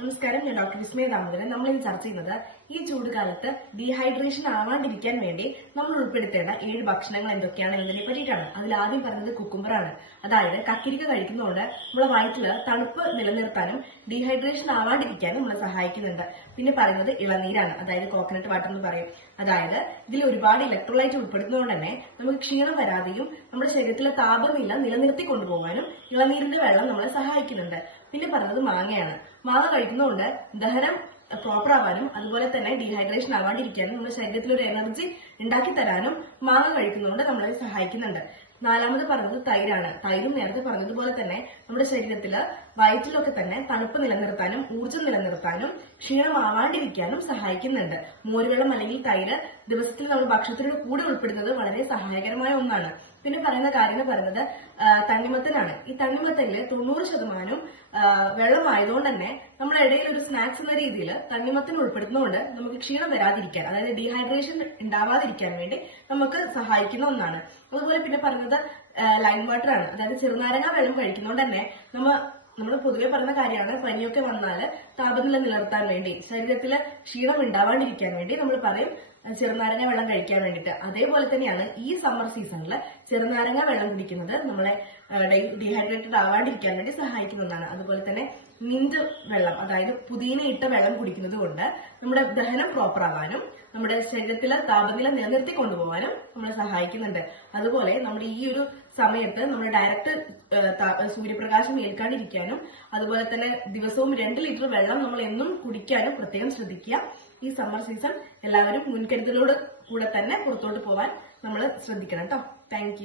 നമസ്കാരം, ഞാൻ ഡോക്ടർ വിസ്മയ ദാമോദരൻ. നമ്മൾ ഇന്ന് ചർച്ച ചെയ്യുന്നത് ഈ ചൂടുകാലത്ത് ഡീഹൈഡ്രേഷൻ ആവാണ്ടിരിക്കാൻ വേണ്ടി നമ്മൾ ഉൾപ്പെടുത്തേണ്ട 7 ഭക്ഷണങ്ങൾ എന്തൊക്കെയാണ് എന്നതിനെ പറ്റിയിട്ടാണ്. അതിൽ ആദ്യം പറഞ്ഞത് കുക്കുംബറാണ്. അതായത് കക്കിരിക്ക കഴിക്കുന്നതുകൊണ്ട് നമ്മുടെ വയറ്റില് തണുപ്പ് നിലനിർത്താനും ഡീഹൈഡ്രേഷൻ ആവാണ്ടിരിക്കാനും നമ്മളെ സഹായിക്കുന്നുണ്ട്. പിന്നെ പറയുന്നത് ഇളനീരാണ്, അതായത് കോക്കനട്ട് വാട്ടർ എന്ന് പറയും. അതായത് ഇതിൽ ഒരുപാട് ഇലക്ട്രോലൈറ്റ് ഉൾപ്പെടുന്നതുകൊണ്ട് തന്നെ നമുക്ക് ക്ഷീണം വരാതെയും നമ്മുടെ ശരീരത്തിലെ താപനില നിലനിർത്തി കൊണ്ടുപോകാനും ഇളനീരിന്റെ വെള്ളം നമ്മളെ സഹായിക്കുന്നുണ്ട്. പിന്നെ പറയുന്നത് മാങ്ങയാണ്. മാങ്ങ കഴിക്കുന്നതുകൊണ്ട് ദഹനം പ്രോപ്പർ ആവാനും അതുപോലെ തന്നെ ഡീഹൈഡ്രേഷൻ ആവാണ്ടിരിക്കാനും നമ്മുടെ ശരീരത്തിൽ ഒരു എനർജി ഉണ്ടാക്കി തരാനും മാങ്ങ കഴിക്കുന്നതുകൊണ്ട് നമ്മളെ സഹായിക്കുന്നുണ്ട്. നാലാമത് പറഞ്ഞത് തൈരാണ്. തൈരും നേരത്തെ പറഞ്ഞതുപോലെ തന്നെ നമ്മുടെ ശരീരത്തില് വയറ്റിലൊക്കെ തന്നെ തണുപ്പ് നിലനിർത്താനും ഊർജ്ജം നിലനിർത്താനും ക്ഷീണമാവാണ്ടിരിക്കാനും സഹായിക്കുന്നുണ്ട്. മോരുവെള്ളം അല്ലെങ്കിൽ തൈര് ദിവസത്തിൽ നമ്മൾ ഭക്ഷണത്തിന്റെ കൂടെ ഉൾപ്പെടുന്നത് വളരെ സഹായകരമായ ഒന്നാണ്. പിന്നെ പറയുന്ന കാര്യം പറയുന്നത് തണ്ണിമത്തനാണ്. ഈ തണ്ണിമത്തനില് 90% വെള്ളമായതുകൊണ്ട് തന്നെ നമ്മുടെ ഇടയിൽ ഒരു സ്നാക്സ് എന്ന രീതിയിൽ തണ്ണിമത്തൻ ഉൾപ്പെടുത്തുന്നതുകൊണ്ട് നമുക്ക് ക്ഷീണം വരാതിരിക്കാൻ, അതായത് ഡീഹൈഡ്രേഷൻ ഉണ്ടാവാതിരിക്കാൻ വേണ്ടി നമുക്ക് സഹായിക്കുന്ന ഒന്നാണ്. അതുപോലെ പിന്നെ പറയുന്നത് ലൈം വാട്ടർ ആണ്. അതായത് ചെറുനാരങ്ങ വെള്ളം കഴിക്കുന്നതുകൊണ്ട് തന്നെ നമ്മൾ പൊതുവെ പറയുന്ന കാര്യമാണ്, പനിയൊക്കെ വന്നാൽ താപനില നിലനിർത്താൻ വേണ്ടി ശരീരത്തിൽ ക്ഷീണം ഉണ്ടാവാണ്ടിരിക്കാൻ വേണ്ടി നമ്മൾ പറയും ചെറുനാരങ്ങ വെള്ളം കഴിക്കാൻ വേണ്ടിയിട്ട്. അതേപോലെ തന്നെയാണ് ഈ സമ്മർ സീസണിൽ ചെറുനാരങ്ങ വെള്ളം കുടിക്കുന്നത് നമ്മളെ ഡീഹൈഡ്രേറ്റഡ് ആവാണ്ടിരിക്കാൻ വേണ്ടി സഹായിക്കുന്നതാണ്. അതുപോലെ തന്നെ മിന്റ് വെള്ളം, അതായത് പുതിന ഇട്ട വെള്ളം കുടിക്കുന്നത് കൊണ്ട് നമ്മുടെ ദഹനം പ്രോപ്പർ ആവാനും നമ്മുടെ ശരീരത്തിലെ താപനില നിലനിർത്തി കൊണ്ടുപോകാനും നമ്മളെ സഹായിക്കുന്നുണ്ട്. അതുപോലെ നമ്മുടെ ഈ ഒരു സമയത്ത് നമ്മൾ ഡയറക്റ്റ് സൂര്യപ്രകാശം ഏൽക്കാണ്ടിരിക്കാനും അതുപോലെ തന്നെ ദിവസവും 2 ലിറ്റർ വെള്ളം നമ്മൾ എന്നും കുടിക്കാനും പ്രത്യേകം ശ്രദ്ധിക്കുക. ഈ സമ്മർ സീസൺ എല്ലാവരും മുൻകരുതലോട് കൂടെ തന്നെ പുറത്തോട്ട് പോവാൻ നമ്മൾ ശ്രദ്ധിക്കണം കേട്ടോ. താങ്ക്